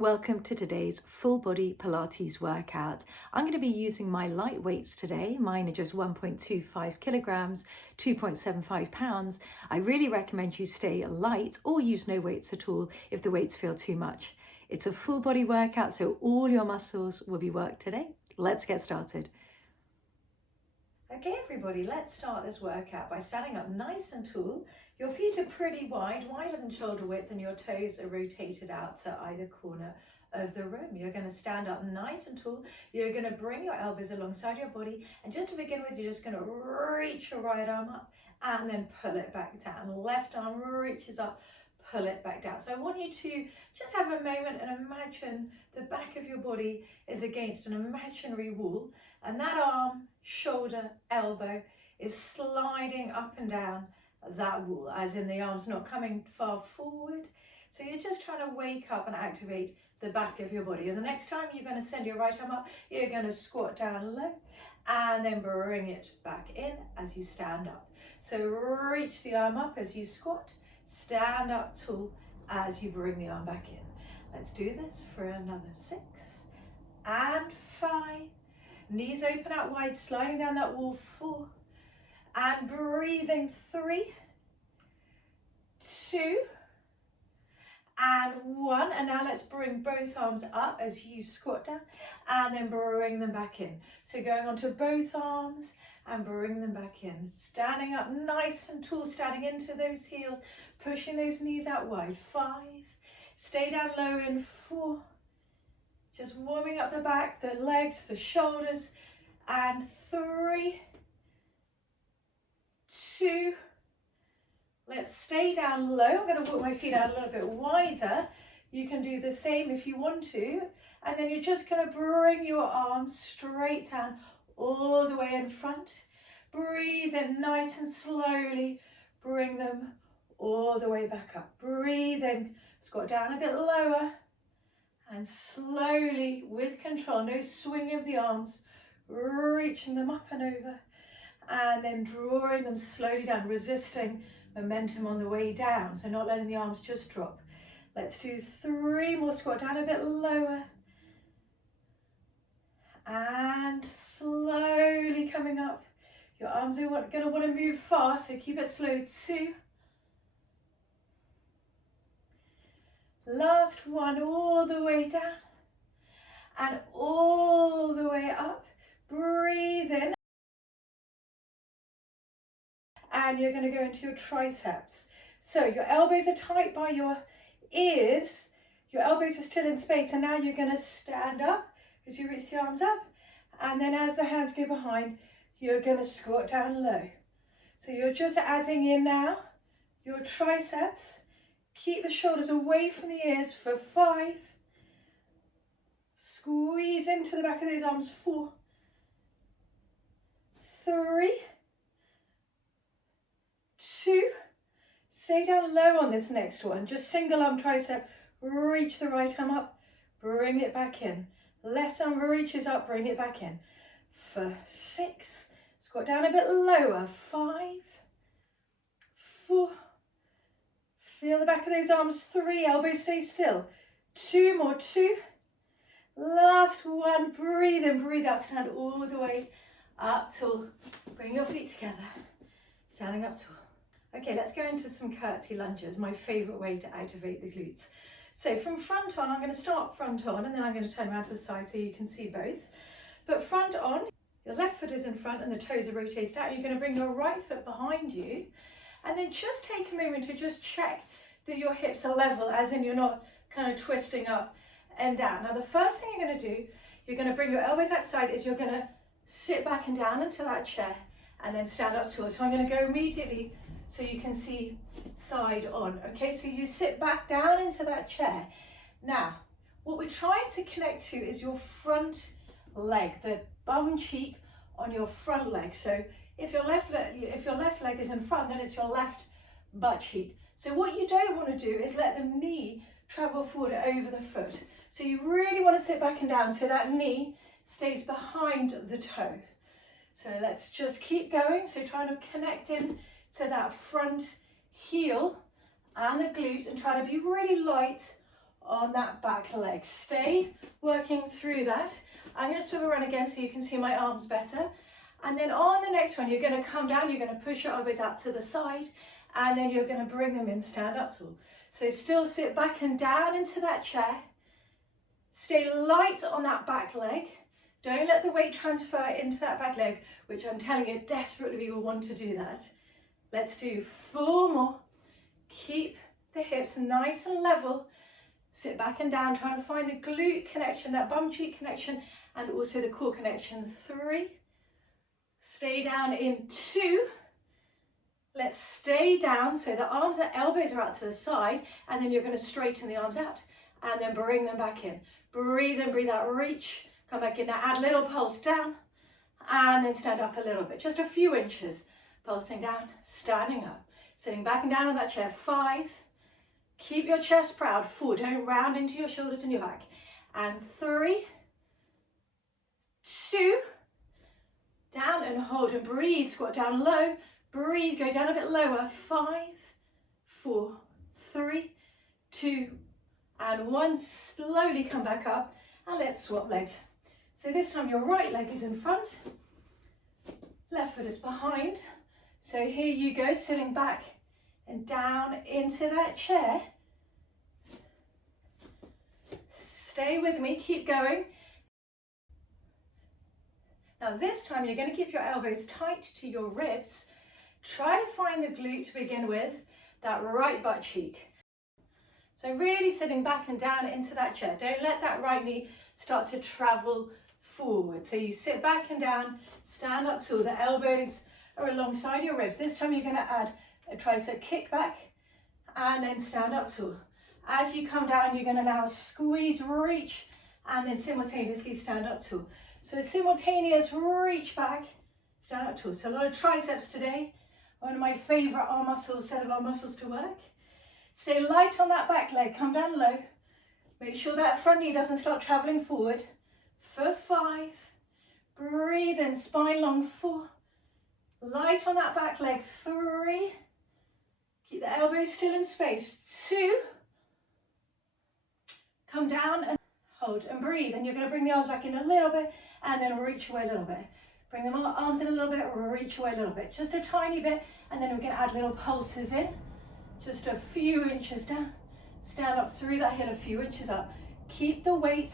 Welcome to today's full body Pilates workout. I'm going to be using my light weights today. Mine are just 1.25 kilograms, 2.75 pounds. I really recommend you stay light or use no weights at all if the weights feel too much. It's a full body workout, so all your muscles will be worked today. Let's get started. Okay, everybody, let's start this workout by standing up nice and tall. Your feet are pretty wide, wider than shoulder width, and your toes are rotated out to either corner of the room. You're going to stand up nice and tall. You're going to bring your elbows alongside your body, and just to begin with, you're just going to reach your right arm up and then pull it back down. Left arm reaches up, pull it back down. So I want you to just have a moment and imagine the back of your body is against an imaginary wall, and that arm, shoulder, elbow is sliding up and down that wall, as in the arm's not coming far forward. So you're just trying to wake up and activate the back of your body. And the next time you're going to send your right arm up, you're going to squat down low and then bring it back in as you stand up. So reach the arm up as you squat, stand up tall as you bring the arm back in. Let's do this for another 6 and 5. Knees open out wide, sliding down that wall, 4, and breathing, 3, 2, and 1. And now let's bring both arms up as you squat down and then bring them back in. So going onto both arms and bring them back in. Standing up nice and tall, standing into those heels, pushing those knees out wide, 5. Stay down low in 4. Just warming up the back, the legs, the shoulders, and 3, 2. Let's stay down low. I'm going to walk my feet out a little bit wider. You can do the same if you want to. And then you're just going to bring your arms straight down all the way in front. Breathe in nice and slowly. Bring them all the way back up. Breathe in. Squat down a bit lower. And slowly, with control, no swinging of the arms, reaching them up and over, and then drawing them slowly down, resisting momentum on the way down, so not letting the arms just drop. Let's do 3 more. Squat down a bit lower, and slowly coming up. Your arms are going to want to move fast, so keep it slow. 2. Last one, all the way down and all the way up. Breathe in. And you're going to go into your triceps. So your elbows are tight by your ears. Your elbows are still in space. And now you're going to stand up as you reach the arms up. And then as the hands go behind, you're going to squat down low. So you're just adding in now your triceps. Keep the shoulders away from the ears for 5. Squeeze into the back of those arms. 4, 3, 2. Stay down low on this next one. Just single arm tricep. Reach the right arm up. Bring it back in. Left arm reaches up. Bring it back in. For 6. Squat down a bit lower. 5, 4. Feel the back of those arms. 3, elbows stay still. 2 more. 2. Last one. Breathe in, breathe out. Stand all the way up tall. Bring your feet together. Standing up tall. Okay, let's go into some curtsy lunges, my favorite way to activate the glutes. So from front on, I'm going to start front on, and then I'm going to turn around to the side so you can see both. But front on, your left foot is in front and the toes are rotated out. You're going to bring your right foot behind you. And then just take a moment to just check that your hips are level, as in you're not kind of twisting up and down. Now, the first thing you're going to do, you're going to bring your elbows outside, is you're going to sit back and down into that chair and then stand up tall. So I'm going to go immediately so you can see side on. Okay, so you sit back down into that chair. Now, what we're trying to connect to is your front leg, the bum cheek on your front leg. So if your left leg is in front, then it's your left butt cheek. So what you don't want to do is let the knee travel forward over the foot. So you really want to sit back and down so that knee stays behind the toe. So let's just keep going. So trying to connect in to that front heel and the glute, and try to be really light on that back leg. Stay working through that. I'm going to swivel around again so you can see my arms better. And then on the next one, you're going to come down, you're going to push your elbows out to the side, and then you're going to bring them in, stand up tall. So still sit back and down into that chair. Stay light on that back leg. Don't let the weight transfer into that back leg, which I'm telling you desperately you will want to do that. Let's do 4 more. Keep the hips nice and level. Sit back and down, trying to find the glute connection, that bum cheek connection, and also the core connection. 3. Stay down in 2. Let's stay down so the arms and elbows are out to the side, and then you're going to straighten the arms out and then bring them back in. Breathe in, breathe out, reach, come back in. Now add a little pulse down and then stand up a little bit, just a few inches. Pulsing down, standing up, sitting back and down on that chair. 5. Keep your chest proud. 4. Don't round into your shoulders and your back. And 3, 2, down and hold and breathe. Squat down low. Breathe, go down a bit lower. 5, 4, 3, 2, and 1. Slowly come back up and let's swap legs. So this time your right leg is in front, left foot is behind. So here you go, sitting back and down into that chair. Stay with me, keep going. Now this time you're going to keep your elbows tight to your ribs. Try to find the glute to begin with, that right butt cheek. So really sitting back and down into that chair. Don't let that right knee start to travel forward. So you sit back and down, stand up tall, the elbows are alongside your ribs. This time you're going to add a tricep kick back and then stand up tall. As you come down, you're going to now squeeze, reach, and then simultaneously stand up tall. So a simultaneous reach back, stand up tall. So a lot of triceps today. One of my favorite arm muscles, set of arm muscles to work. Stay light on that back leg, come down low. Make sure that front knee doesn't start traveling forward. For 5, breathe in, spine long. 4, light on that back leg. 3, keep the elbows still in space. 2, come down and hold and breathe. And you're going to bring the arms back in a little bit and then reach away a little bit. Bring the arms in a little bit, reach away a little bit, just a tiny bit, and then we're going to add little pulses in, just a few inches down, stand up through that heel, a few inches up. Keep the weight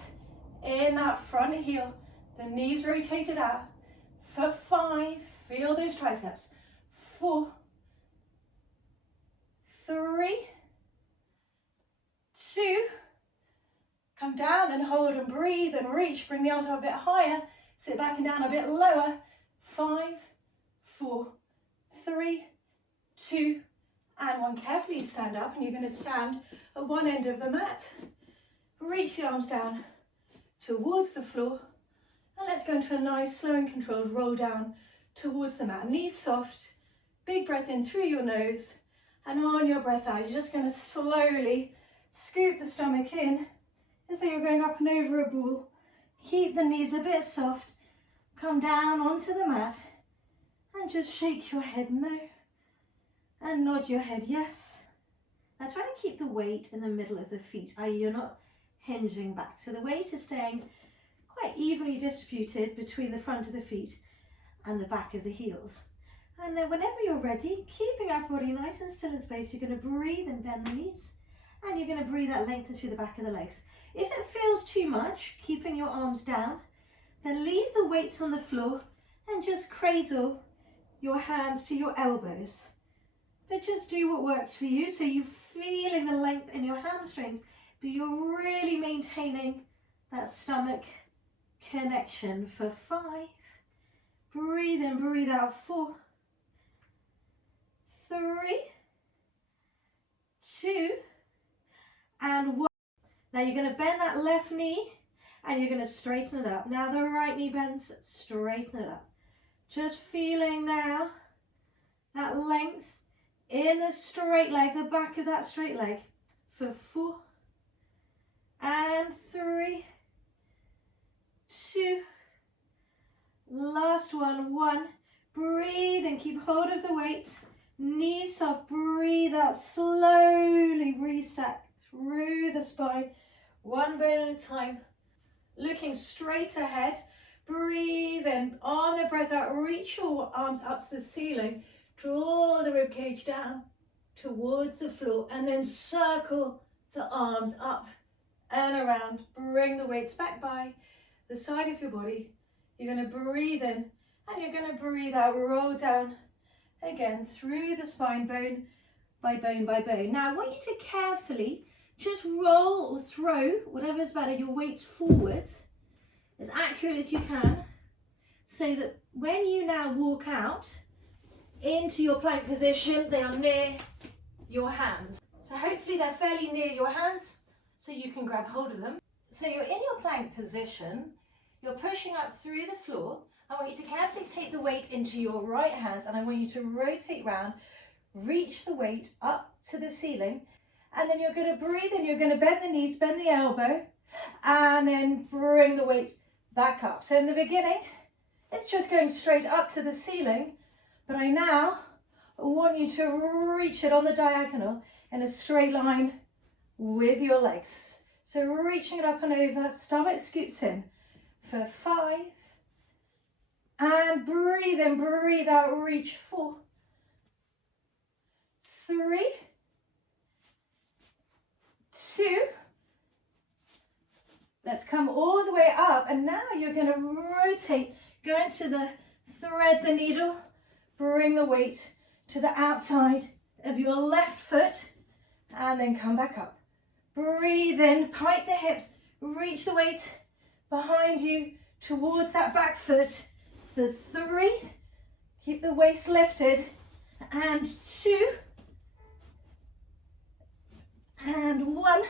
in that front heel, the knees rotated out. For 5, feel those triceps. 4, 3, 2, come down and hold and breathe and reach, bring the arms up a bit higher. Sit back and down a bit lower. 5, 4, 3, 2, and 1. Carefully stand up, and you're going to stand at one end of the mat. Reach the arms down towards the floor, and let's go into a nice, slow and controlled roll down towards the mat. Knees soft, big breath in through your nose, and on your breath out, you're just going to slowly scoop the stomach in as though you're going up and over a ball. Keep the knees a bit soft, come down onto the mat and just shake your head no and nod your head yes. Now try to keep the weight in the middle of the feet, i.e. you're not hinging back. So the weight is staying quite evenly distributed between the front of the feet and the back of the heels. And then whenever you're ready, keeping our body nice and still in space, you're going to breathe and bend the knees, and you're going to breathe that length through the back of the legs. If it feels too much, keeping your arms down, then leave the weights on the floor and just cradle your hands to your elbows. But just do what works for you, so you're feeling the length in your hamstrings, but you're really maintaining that stomach connection. For 5, breathe in, breathe out. 4, 3, 2, and 1. Now you're going to bend that left knee and you're going to straighten it up. Now the right knee bends, straighten it up. Just feeling now that length in the straight leg, the back of that straight leg. For 4, and 3, 2, last one. 1. Breathe and keep hold of the weights. Knees soft, breathe out, slowly reset through the spine. one bone at a time. Looking straight ahead. Breathe in. On the breath out, reach your arms up to the ceiling. Draw the rib cage down towards the floor and then circle the arms up and around. Bring the weights back by the side of your body. You're going to breathe in and you're going to breathe out. Roll down again through the spine, bone by bone by bone. Now I want you to carefully just roll or throw, whatever's better, your weights forward as accurate as you can, so that when you now walk out into your plank position, they are near your hands. So hopefully they're fairly near your hands so you can grab hold of them. So you're in your plank position, you're pushing up through the floor. I want you to carefully take the weight into your right hand and I want you to rotate round, reach the weight up to the ceiling, and then you're going to breathe in, you're going to bend the knees, bend the elbow, and then bring the weight back up. So in the beginning, it's just going straight up to the ceiling, but I now want you to reach it on the diagonal in a straight line with your legs. So reaching it up and over, stomach scoops in for 5, and breathe in, breathe out, reach 4, 3, 2, let's come all the way up, and now you're going to rotate, go into the thread the needle, bring the weight to the outside of your left foot, and then come back up. Breathe in, pike the hips, reach the weight behind you towards that back foot for 3, keep the waist lifted, and 2, and 1,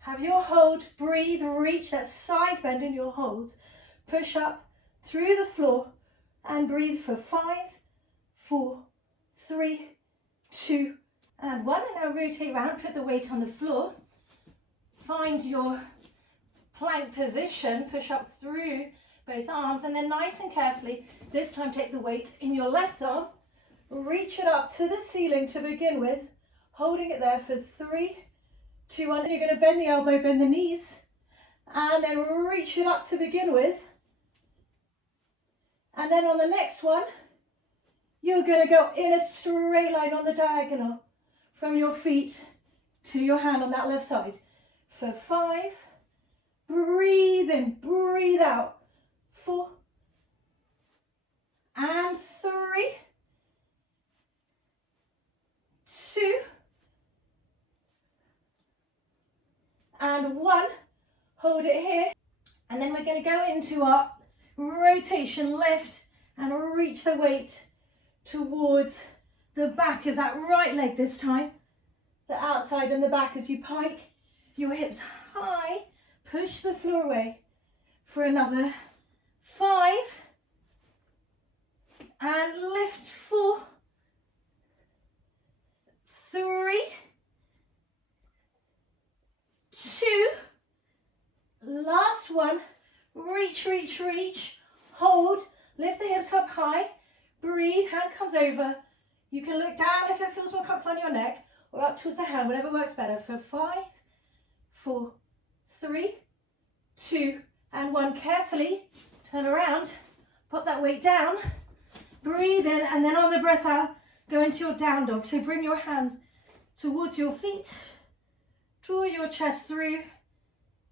have your hold, breathe, reach that side bend in your hold, push up through the floor and breathe for 5, 4, 3, 2, and 1, and now rotate around, put the weight on the floor, find your plank position, push up through both arms, and then nice and carefully, this time take the weight in your left arm, reach it up to the ceiling to begin with, holding it there for 3, 2, 1, and you're going to bend the elbow, bend the knees, and then reach it up to begin with. And then on the next one, you're going to go in a straight line on the diagonal from your feet to your hand on that left side. For 5, breathe in, breathe out, 4, and 3, 2, and 1, hold it here, and then we're going to go into our rotation, lift and reach the weight towards the back of that right leg this time, the outside and the back as you pike your hips high, push the floor away for another 5, and lift 4, 3, 2, last one, reach, reach, reach, hold, lift the hips up high, breathe, hand comes over, you can look down if it feels more comfortable on your neck, or up towards the hand, whatever works better, for 5, 4, 3, 2, and 1, carefully, turn around, pop that weight down, breathe in, and then on the breath out, go into your down dog, so bring your hands towards your feet, draw your chest through,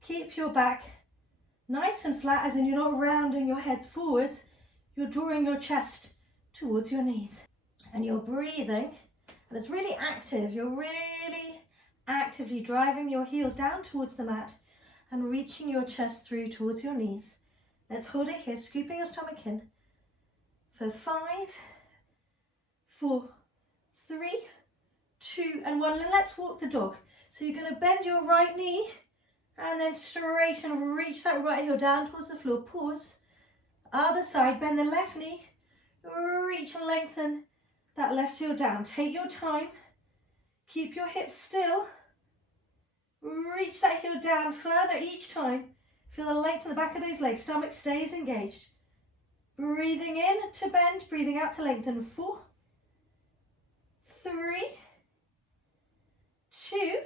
keep your back nice and flat, as in you're not rounding your head forwards, you're drawing your chest towards your knees. And you're breathing, and it's really active, you're really actively driving your heels down towards the mat and reaching your chest through towards your knees. Let's hold it here, scooping your stomach in for 5, 4, 3, 2, and 1, and let's walk the dog. So you're going to bend your right knee and then straight and reach that right heel down towards the floor. Pause. Other side, bend the left knee, reach and lengthen that left heel down. Take your time. Keep your hips still. Reach that heel down further each time. Feel the length of the back of those legs. Stomach stays engaged. Breathing in to bend, breathing out to lengthen. 4, 3, 2,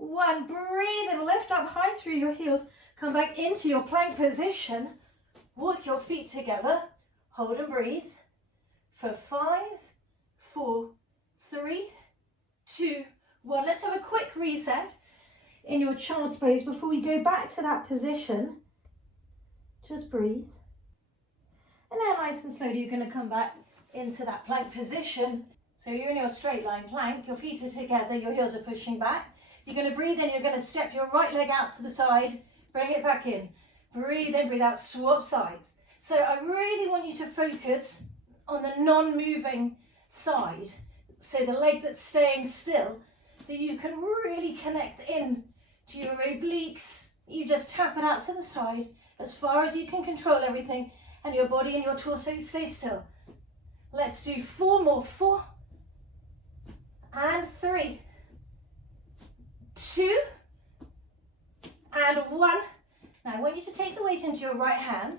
1. Breathe and lift up high through your heels. Come back into your plank position. Walk your feet together. Hold and breathe. For 5, 4, 3, 2, 1. Let's have a quick reset in your child's pose before we go back to that position. Just breathe. And now nice and slowly you're going to come back into that plank position. So you're in your straight line plank, your feet are together, your heels are pushing back. You're going to breathe in, you're going to step your right leg out to the side, bring it back in. Breathe in, breathe out, swap sides. So I really want you to focus on the non-moving side. So the leg that's staying still, so you can really connect in to your obliques. You just tap it out to the side as far as you can control everything, and your body and your torso stay still. Let's do 4 more. 4 and 3, 2 and 1. Now I want you to take the weight into your right hand.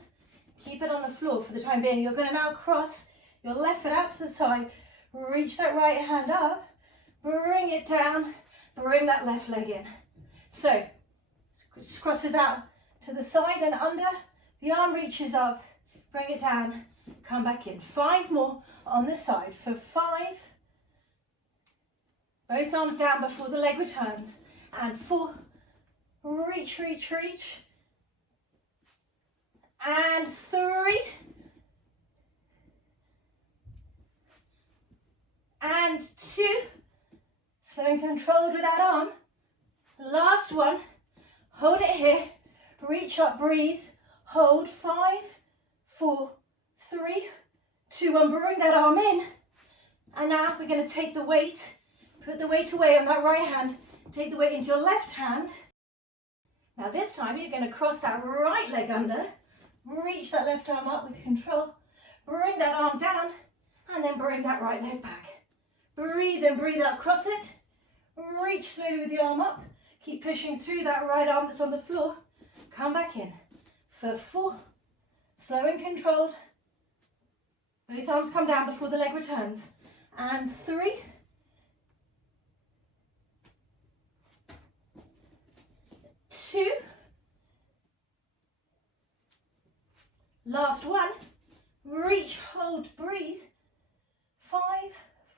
Keep it on the floor for the time being. You're going to now cross your left foot out to the side. Reach that right hand up. Bring it down. Bring that left leg in. So, just crosses out to the side and under. The arm reaches up. Bring it down. Come back in. 5 more on this side. For 5. Both arms down before the leg returns. And 4. Reach, reach, reach. And 3. And 2. So and controlled with that arm. Last one. Hold it here. Reach up, breathe. Hold. 5, 4, 3, 2, 1. Bring that arm in. And now we're going to take the weight. Put the weight away on that right hand. Take the weight into your left hand. Now this time you're going to cross that right leg under. Reach that left arm up with control. Bring that arm down. And then bring that right leg back. Breathe in, breathe out, cross it. Reach slowly with the arm up. Keep pushing through that right arm that's on the floor. Come back in. For 4. Slow and controlled. Both arms come down before the leg returns. And 3. 2. Last one. Reach, hold, breathe. 5,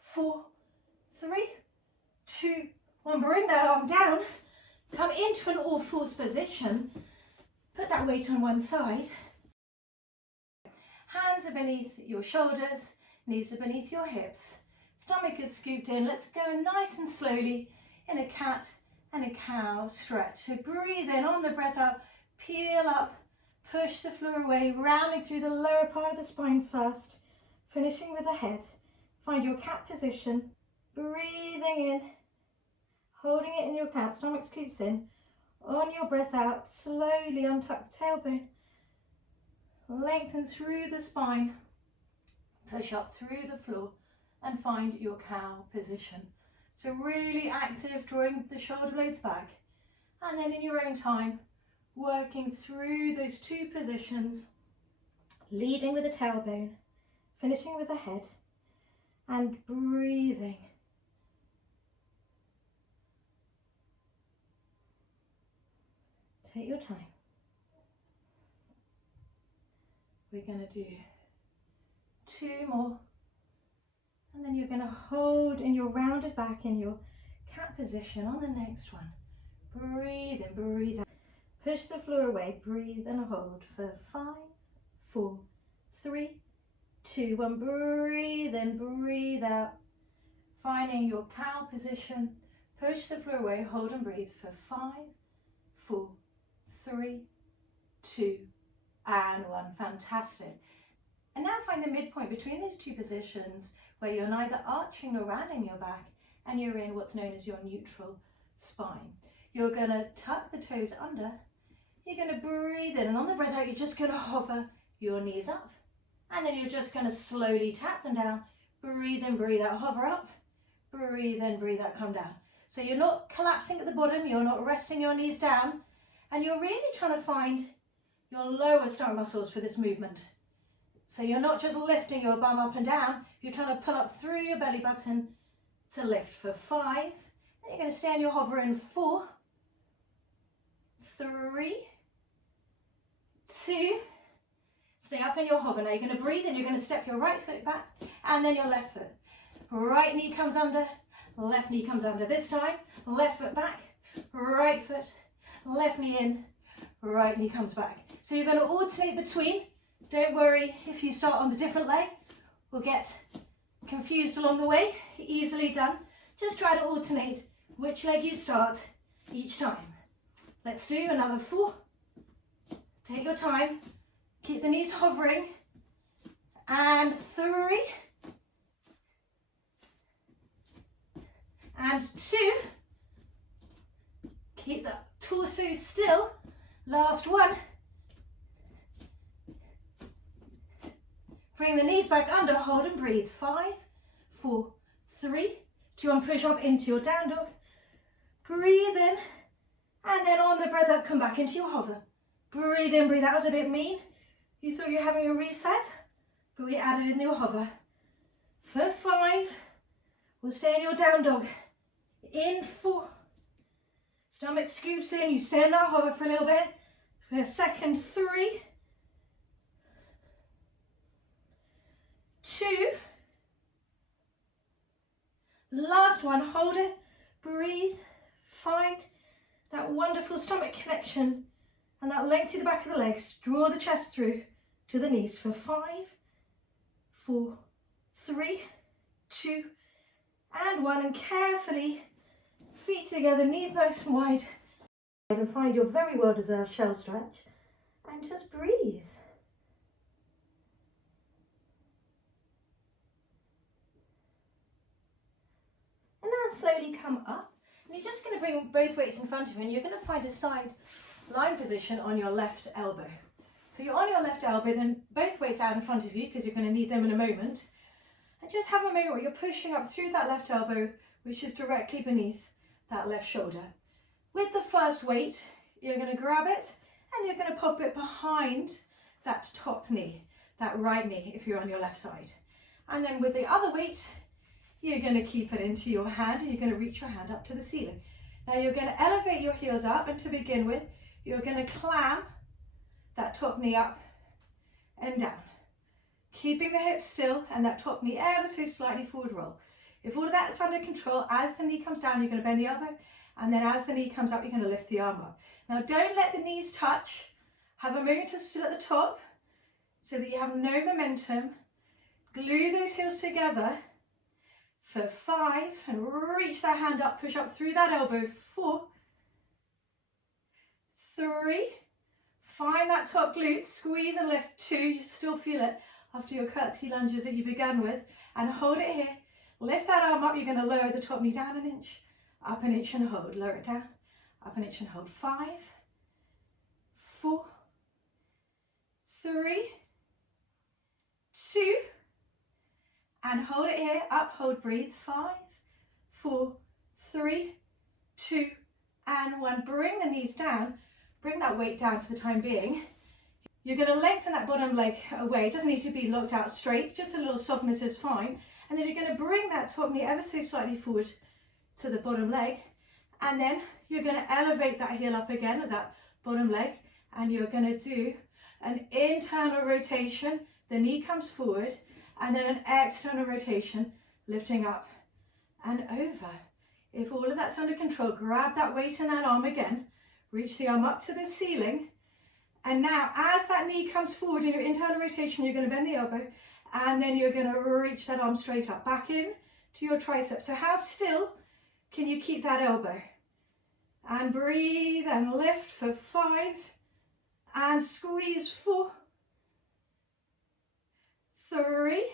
4, 3, 2, 1. Bring that arm down. Come into an all fours position. Put that weight on one side. Hands are beneath your shoulders. Knees are beneath your hips. Stomach is scooped in. Let's go nice and slowly in a cat and a cow stretch. So breathe in on the breath out. Peel up. Push the floor away. Rounding through the lower part of the spine first. Finishing with the head. Find your cat position. Breathing in. Holding it in your cat. Stomach scoops in. On your breath out, slowly untuck the tailbone. Lengthen through the spine. Push up through the floor and find your cow position. So really active, drawing the shoulder blades back. And then in your own time, working through those 2 positions, leading with the tailbone, finishing with the head, and breathing. Take your time. We're going to do 2 more. And then you're going to hold in your rounded back in your cat position on the next one. Breathe in, breathe out. Push the floor away, breathe and hold for 5, 4, 3, 2, 1. Breathe in, breathe out. Finding your cow position. Push the floor away, hold and breathe for 5, 4, 3, 2, and 1. Fantastic. And now find the midpoint between those 2 positions where you're neither arching nor rounding your back and you're in what's known as your neutral spine. You're going to tuck the toes under. You're going to breathe in, and on the breath out you're just going to hover your knees up, and then you're just going to slowly tap them down. Breathe in, breathe out, hover up. Breathe in, breathe out, come down. So you're not collapsing at the bottom, you're not resting your knees down, and you're really trying to find your lower stomach muscles for this movement. So you're not just lifting your bum up and down, you're trying to pull up through your belly button to lift for 5. Then you're going to stay on your hover in 4, 3, 2, stay up in your hover. Now you're going to breathe and you're going to step your right foot back and then your left foot. Right knee comes under, left knee comes under. This time, left foot back, right foot, left knee in, right knee comes back. So you're going to alternate between. Don't worry if you start on the different leg. We'll get confused along the way. Easily done. Just try to alternate which leg you start each time. Let's do another 4. Take your time. Keep the knees hovering. And 3. And 2. Keep the torso still. Last 1. Bring the knees back under, hold and breathe. 5, 4, 3, 2, and push up into your down dog. Breathe in, and then on the breath out, come back into your hover. Breathe in, breathe out. That was a bit mean. You thought you were having a reset, but we added in your hover. For 5, we'll stay in your down dog. In 4, stomach scoops in, you stay in that hover for a little bit. For a second, 3, 2, last one, hold it, breathe, find that wonderful stomach connection and that length to the back of the legs. Draw the chest through to the knees for 5, 4, 3, 2, and 1, and carefully, feet together, knees nice and wide, and find your very well deserved shell stretch, and just breathe. And now slowly come up, and you're just going to bring both weights in front of you, and you're going to find a side lying position on your left elbow. So you're on your left elbow, then both weights out in front of you, because you're going to need them in a moment. And just have a moment where you're pushing up through that left elbow, which is directly beneath that left shoulder. With the first weight, you're going to grab it, and you're going to pop it behind that top knee, that right knee, if you're on your left side. And then with the other weight, you're going to keep it into your hand, and you're going to reach your hand up to the ceiling. Now you're going to elevate your heels up, and to begin with, you're going to clamp that top knee up and down. Keeping the hips still and that top knee ever so slightly forward roll. If all of that's under control, as the knee comes down, you're going to bend the elbow, and then as the knee comes up, you're going to lift the arm up. Now don't let the knees touch. Have a moment to sit at the top so that you have no momentum. Glue those heels together for 5, and reach that hand up, push up through that elbow. 4, 3, find that top glute, squeeze and lift. 2, you still feel it after your curtsy lunges that you began with, and hold it here. Lift that arm up, you're going to lower the top knee down an inch, up an inch and hold, lower it down, up an inch and hold. 5, 4, 3, 2, and hold it here, up, hold, breathe. 5, 4, 3, 2, and 1. Bring the knees down, bring that weight down for the time being. You're going to lengthen that bottom leg away. It doesn't need to be locked out straight, just a little softness is fine. And then you're going to bring that top knee ever so slightly forward to the bottom leg. And then you're going to elevate that heel up again with that bottom leg. And you're going to do an internal rotation. The knee comes forward, and then an external rotation, lifting up and over. If all of that's under control, grab that weight in that arm again. Reach the arm up to the ceiling. And now, as that knee comes forward in your internal rotation, you're going to bend the elbow, and then you're going to reach that arm straight up, back in to your triceps. So how still can you keep that elbow? And breathe and lift for 5, and squeeze. 4, 3,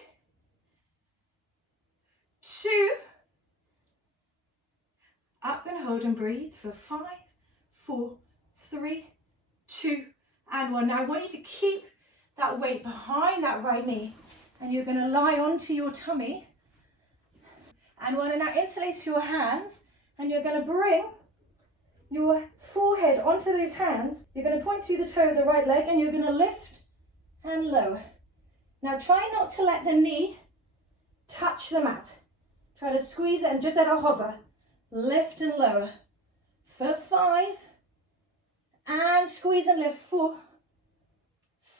2, up and hold and breathe for 5, 4, 3, 2, and 1. Now I want you to keep that weight behind that right knee, and you're going to lie onto your tummy, and want to now interlace your hands, and you're going to bring your forehead onto those hands. You're going to point through the toe of the right leg, and you're going to lift and lower. Now try not to let the knee touch the mat. Try to squeeze it and just let it hover. Lift and lower for 5, And squeeze and lift. 4,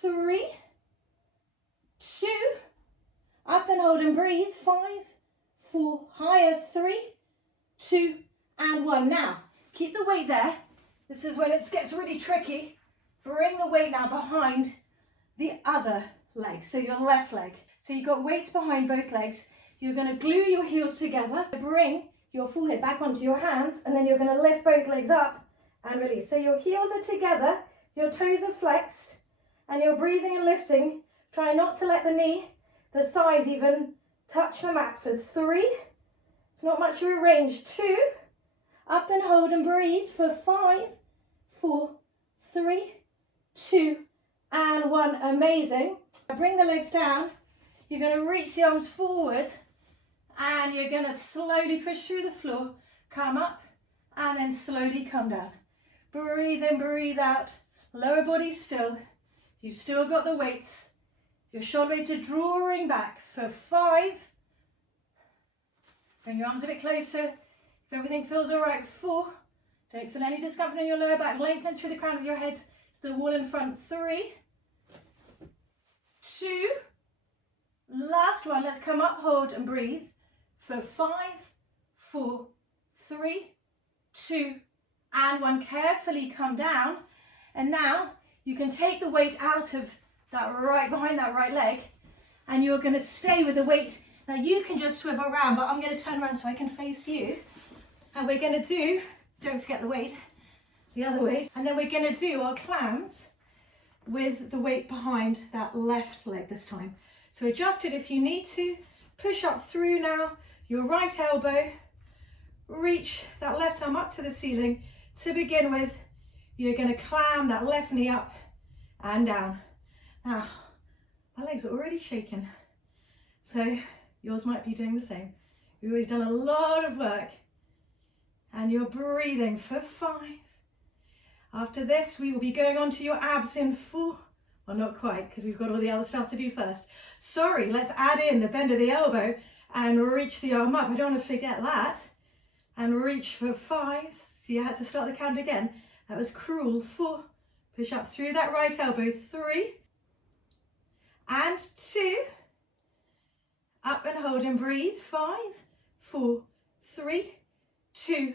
3, 2, up and hold and breathe. 5, 4, higher. 3, 2, and 1. Now, keep the weight there. This is when it gets really tricky. Bring the weight now behind the other leg, so your left leg. So you've got weights behind both legs. You're going to glue your heels together. Bring your forehead back onto your hands, and then you're going to lift both legs up and release. So your heels are together, your toes are flexed, and you're breathing and lifting. Try not to let the knee, the thighs even touch the mat for 3. It's not much of a range. 2, up and hold and breathe for 5, 4, 3, 2, and 1. Amazing. Bring the legs down. You're going to reach the arms forward, and you're going to slowly push through the floor, come up, and then slowly come down. Breathe in, breathe out. Lower body still. You've still got the weights. Your shoulder blades are drawing back for 5. Bring your arms a bit closer. If everything feels all right. 4. Don't feel any discomfort in your lower back. Lengthen through the crown of your head to the wall in front. 3, 2. Last one. Let's come up, hold, and breathe for 5, 4, 3, 2, and 1. Carefully come down. And now you can take the weight out of that right, behind that right leg, and you're going to stay with the weight. Now you can just swivel around, but I'm going to turn around so I can face you. And we're going to do, don't forget the weight, the other weight. And then we're going to do our clams with the weight behind that left leg this time. So adjust it if you need to. Push up through now, your right elbow. Reach that left arm up to the ceiling. To begin with, you're going to clam that left knee up and down. Now, my legs are already shaking, so yours might be doing the same. We've already done a lot of work, and you're breathing for 5. After this, we will be going on to your abs in 4. Well, not quite, because we've got all the other stuff to do first. Sorry, let's add in the bend of the elbow and reach the arm up. I don't want to forget that. And reach for 5. See, I had to start the count again. That was cruel. 4. Push up through that right elbow. 3. And 2. Up and hold and breathe. 5, 4, 3, 2,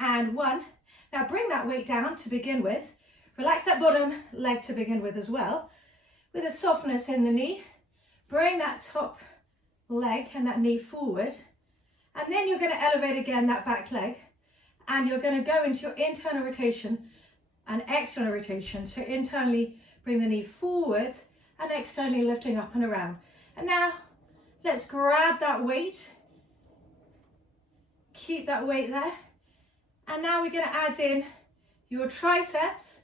and 1. Now bring that weight down to begin with. Relax that bottom leg to begin with as well. With a softness in the knee. Bring that top leg and that knee forward. And then you're going to elevate again that back leg. And you're going to go into your internal rotation and external rotation. So internally bring the knee forward and externally lifting up and around. And now let's grab that weight. Keep that weight there. And now we're going to add in your triceps.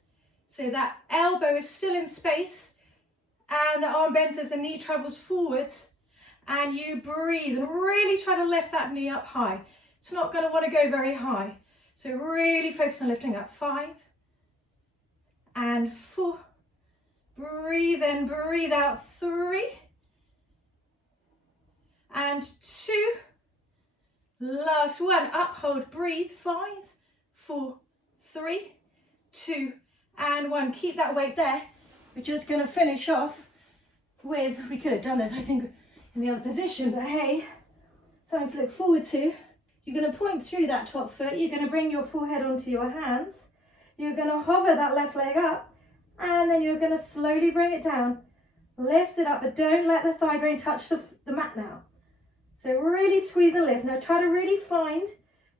So that elbow is still in space and the arm bends as the knee travels forwards. And you breathe and really try to lift that knee up high. It's not going to want to go very high. So really focus on lifting up. 5 and 4. Breathe in, breathe out. 3 and 2. Last one. Up, hold, breathe. 5, 4, 3, 2, and 1. Keep that weight there. We're just going to finish off with, we could have done this, I think, in the other position, but hey, something to look forward to. You're going to point through that top foot. You're going to bring your forehead onto your hands. You're going to hover that left leg up, and then you're going to slowly bring it down. Lift it up, but don't let the thigh bone touch the mat now. So really squeeze and lift. Now try to really find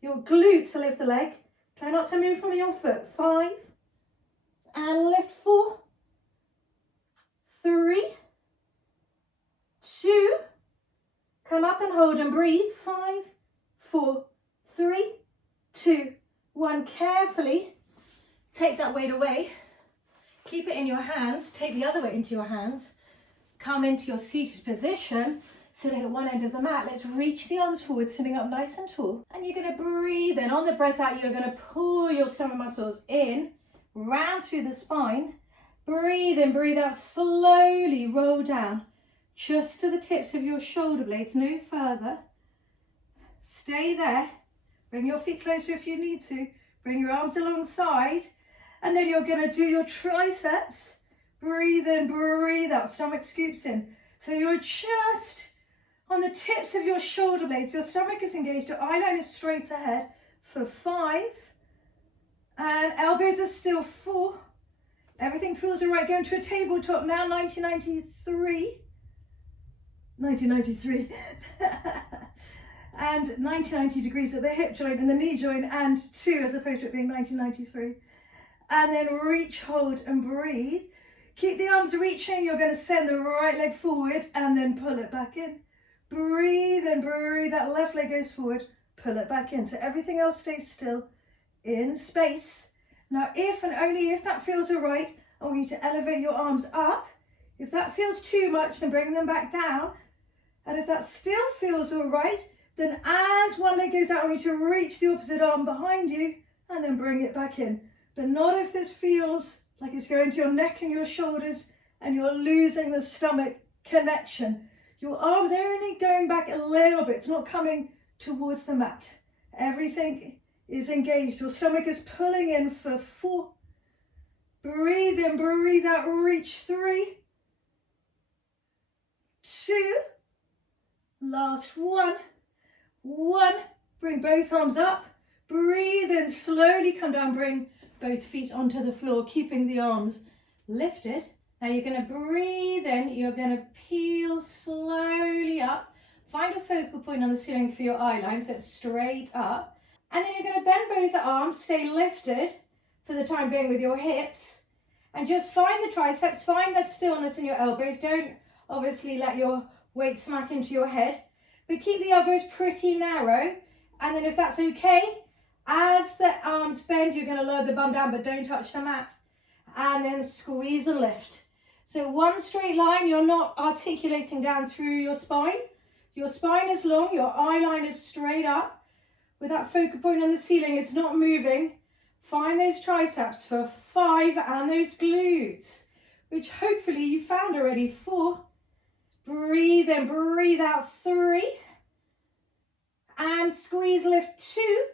your glute to lift the leg. Try not to move from your foot. 5 and lift. 4, 3, 2. Come up and hold and breathe. 5, 4, 3, 2, 1. Carefully take that weight away. Keep it in your hands. Take the other weight into your hands. Come into your seated position, sitting at one end of the mat. Let's reach the arms forward, sitting up nice and tall. And you're going to breathe in. On the breath out, you're going to pull your stomach muscles in, round through the spine. Breathe in, breathe out. Slowly roll down, just to the tips of your shoulder blades, no further. Stay there. Bring your feet closer if you need to. Bring your arms alongside. And then you're going to do your triceps. Breathe in, breathe out, stomach scoops in. So you're just on the tips of your shoulder blades. Your stomach is engaged, your eye line is straight ahead for 5. And elbows are still 4. Everything feels all right. Going to a tabletop now, 1993. 1993. And 90 degrees at the hip joint and the knee joint, and 2 as opposed to it being 1993. And then reach, hold and breathe. Keep the arms reaching. You're going to send the right leg forward and then pull it back in. Breathe and breathe. That left leg goes forward, pull it back in. So everything else stays still in space. Now, if and only if that feels all right, I want you to elevate your arms up. If that feels too much, then bring them back down. And if that still feels all right, then as one leg goes out, I want you to reach the opposite arm behind you and then bring it back in. But not if this feels like it's going to your neck and your shoulders and you're losing the stomach connection. Your arms are only going back a little bit. It's not coming towards the mat. Everything is engaged. Your stomach is pulling in for 4. Breathe in, breathe out, reach 3, 2, last 1. 1, bring both arms up, breathe in, slowly come down, bring both feet onto the floor, keeping the arms lifted. Now you're going to breathe in, you're going to peel slowly up, find a focal point on the ceiling for your eye line so it's straight up, and then you're going to bend both arms, stay lifted for the time being with your hips, and just find the triceps, find the stillness in your elbows. Don't obviously let your weight smack into your head, but keep the elbows pretty narrow. And then if that's okay, as the arms bend, you're going to lower the bum down, but don't touch the mat. And then squeeze and lift. So one straight line, you're not articulating down through your spine. Your spine is long, your eye line is straight up. With that focal point on the ceiling, it's not moving. Find those triceps for 5 and those glutes, which hopefully you found already. 4. Breathe in, breathe out. 3. And squeeze, lift. 2.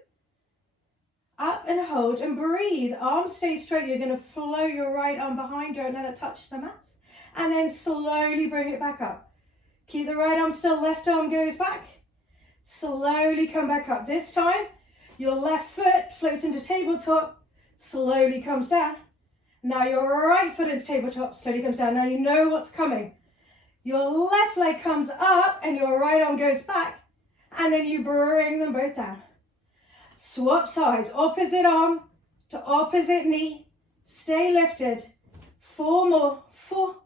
Up and hold and breathe. Arms stay straight. You're going to float your right arm behind. Don't let it touch the mat. And then slowly bring it back up. Keep the right arm still. Left arm goes back. Slowly come back up. This time, your left foot floats into tabletop. Slowly comes down. Now your right foot into tabletop. Slowly comes down. Now you know what's coming. Your left leg comes up and your right arm goes back. And then you bring them both down. Swap sides, opposite arm to opposite knee. Stay lifted. 4 more. 4.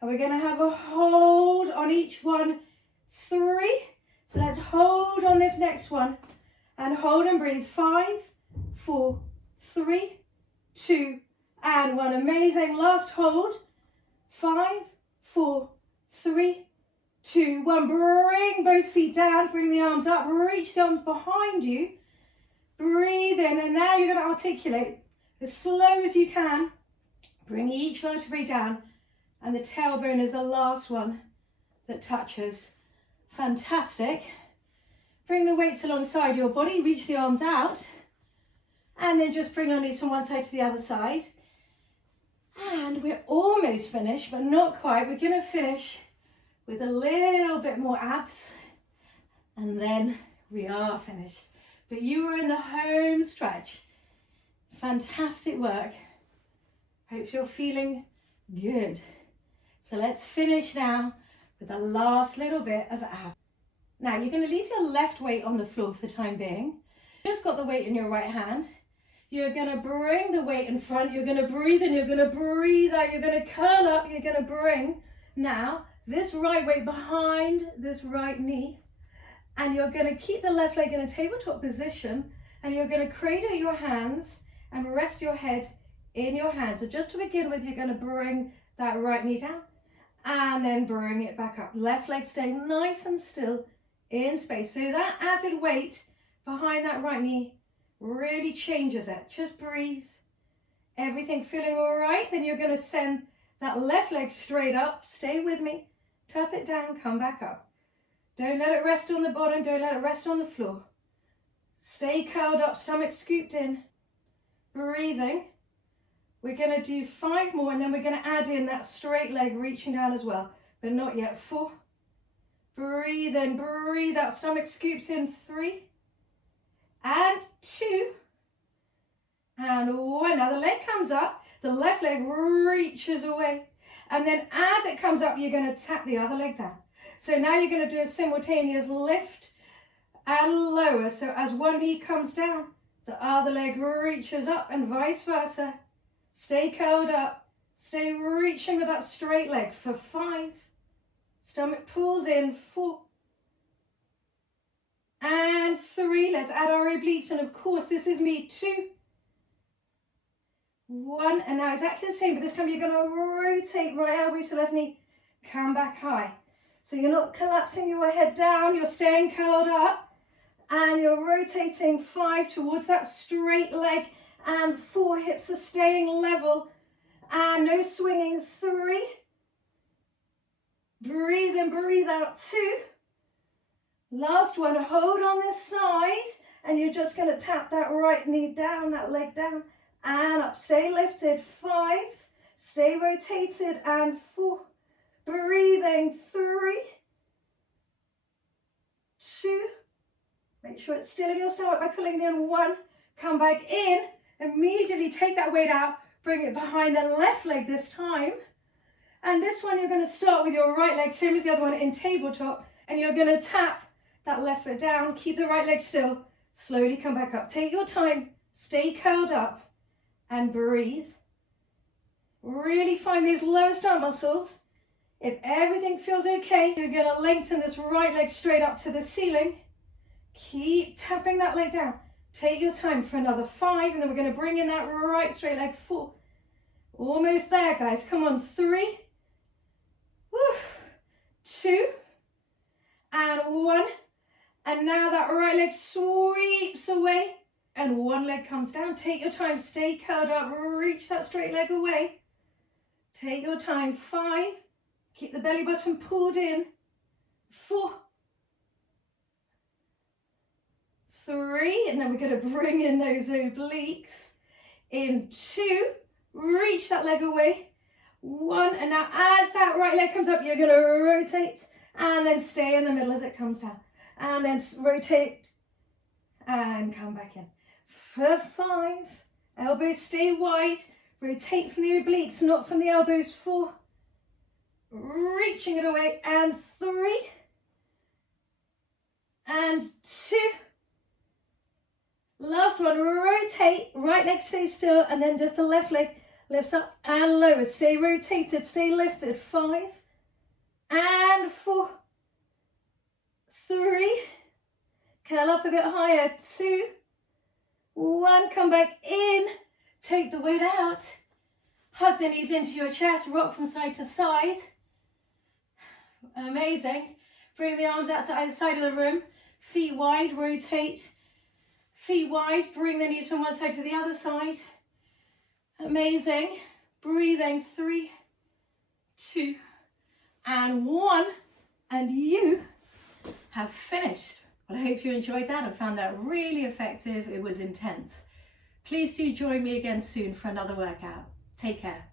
And we're going to have a hold on each one. 3. So let's hold on this next one. And hold and breathe. 5, 4, 3, 2, and 1. Amazing. Last hold. 5, 4, 3, 2, 1. Bring both feet down. Bring the arms up. Reach the arms behind you. Breathe in, and now you're going to articulate as slow as you can. Bring each vertebrae down, and the tailbone is the last one that touches. Fantastic. Bring the weights alongside your body, reach the arms out, and then just bring your knees from one side to the other side. And we're almost finished, but not quite. We're going to finish with a little bit more abs, and then we are finished. But you are in the home stretch. Fantastic work. Hope you're feeling good. So let's finish now with the last little bit of abs. Now you're going to leave your left weight on the floor for the time being. Just got the weight in your right hand. You're going to bring the weight in front. You're going to breathe in. You're going to breathe out. You're going to curl up. You're going to bring now this right weight behind this right knee. And you're going to keep the left leg in a tabletop position, and you're going to cradle your hands and rest your head in your hands. So just to begin with, you're going to bring that right knee down and then bring it back up. Left leg staying nice and still in space. So that added weight behind that right knee really changes it. Just breathe. Everything feeling all right? Then you're going to send that left leg straight up. Stay with me. Tap it down, come back up. Don't let it rest on the bottom. Don't let it rest on the floor. Stay curled up, stomach scooped in. Breathing. We're going to do 5 more, and then we're going to add in that straight leg reaching down as well, but not yet. 4. Breathe in, breathe out. Stomach scoops in. 3 and 2 and 1. Now the leg comes up, the left leg reaches away, and then as it comes up, you're going to tap the other leg down. So now you're going to do a simultaneous lift and lower. So as one knee comes down, the other leg reaches up, and vice versa. Stay curled up. Stay reaching with that straight leg for 5. Stomach pulls in. 4 and 3. Let's add our obliques, and of course this is me. 2, 1, and now exactly the same, but this time you're going to rotate right elbow to left knee. Come back high. So you're not collapsing your head down, you're staying curled up, and you're rotating. 5 towards that straight leg, and 4, hips are staying level, and no swinging. 3, breathe in, breathe out. 2, last one. Hold on this side, and you're just going to tap that right knee down, that leg down, and up. Stay lifted. 5, stay rotated, and 4, breathing. 3, 2, make sure it's still in your stomach by pulling it in. 1, come back in, immediately take that weight out, bring it behind the left leg this time, and this one you're going to start with your right leg, same as the other one, in tabletop, and you're going to tap that left foot down, keep the right leg still, slowly come back up. Take your time, stay curled up, and breathe. Really find these lowest arm muscles. If everything feels okay, you're going to lengthen this right leg straight up to the ceiling. Keep tapping that leg down. Take your time for another 5, and then we're going to bring in that right straight leg. 4, almost there, guys. Come on. 3, woo, 2, and 1, and now that right leg sweeps away, and one leg comes down. Take your time, stay curled up, reach that straight leg away. Take your time. 5, keep the belly button pulled in. 4, 3, and then we're going to bring in those obliques. In 2, reach that leg away. 1, and now as that right leg comes up, you're going to rotate, and then stay in the middle as it comes down, and then rotate, and come back in. For 5, elbows stay wide, rotate from the obliques, not from the elbows. 4, reaching it away, and 3, and 2, last one. Rotate, right leg stays still, and then just the left leg lifts up and lowers. Stay rotated, stay lifted. 5 and 4, 3, curl up a bit higher. 2, 1, come back in, take the weight out, hug the knees into your chest, rock from side to side. Amazing. Bring the arms out to either side of the room, feet wide, rotate, feet wide, bring the knees from one side to the other side. Amazing. Breathing. 3, 2, and 1, and you have finished. Well, I hope you enjoyed that and found that really effective. It was intense. Please do join me again soon for another workout. Take care.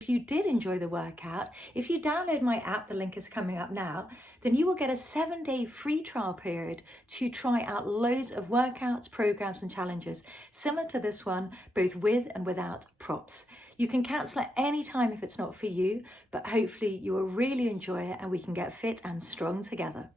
If you did enjoy the workout, if you download my app, the link is coming up now, then you will get a 7-day free trial period to try out loads of workouts, programs and challenges similar to this one, both with and without props. You can cancel at any time if it's not for you, but hopefully you will really enjoy it and we can get fit and strong together.